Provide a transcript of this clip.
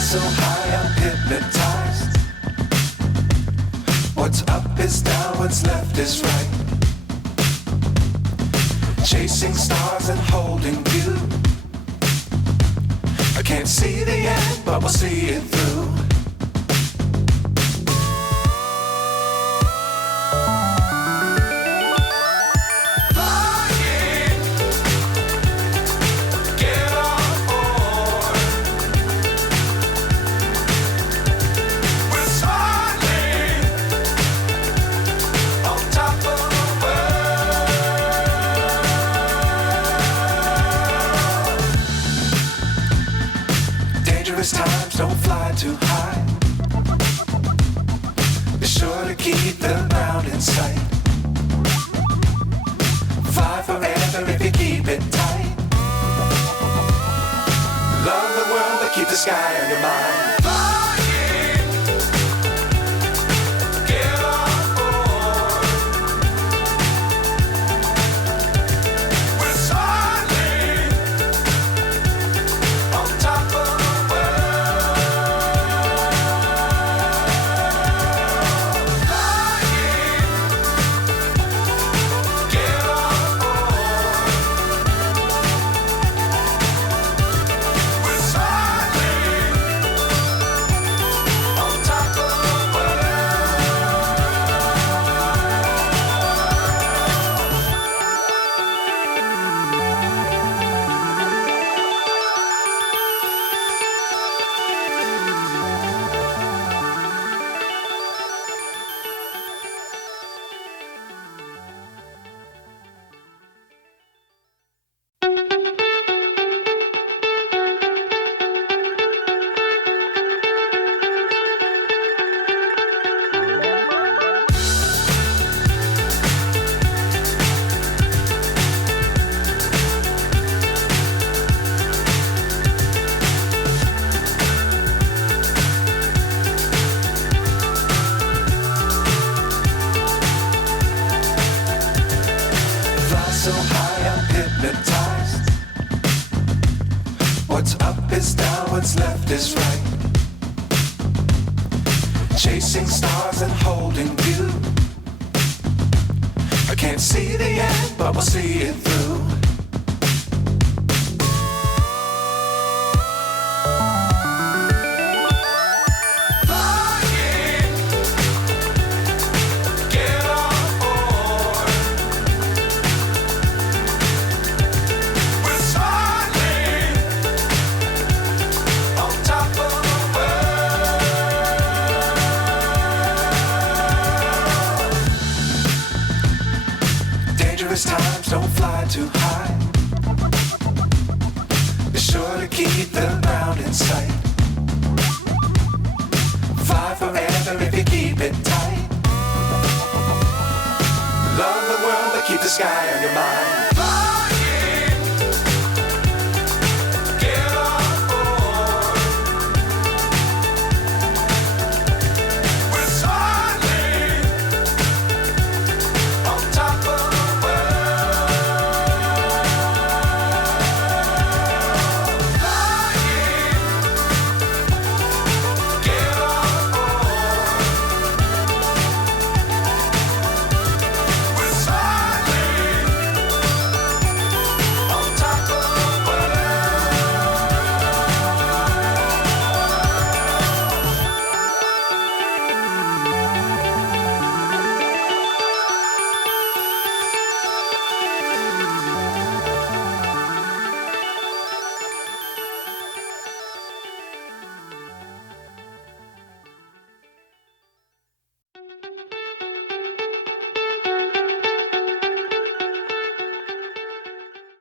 So high I'm hypnotized. What's up is down, what's left is right. Chasing stars and holding you. I can't see the end, but we'll see it through. Times don't fly too high. Be sure to keep the ground in sight. Fly forever if you keep it tight. Love the world but keep the sky on your mind. So high I'm hypnotized. What's up is down, what's left is right. Chasing stars and holding you. I can't see the end, but we'll see it through. Times don't fly too high. Be sure to keep the ground in sight. Fly forever if you keep it tight. Love the world but keep the sky on your mind.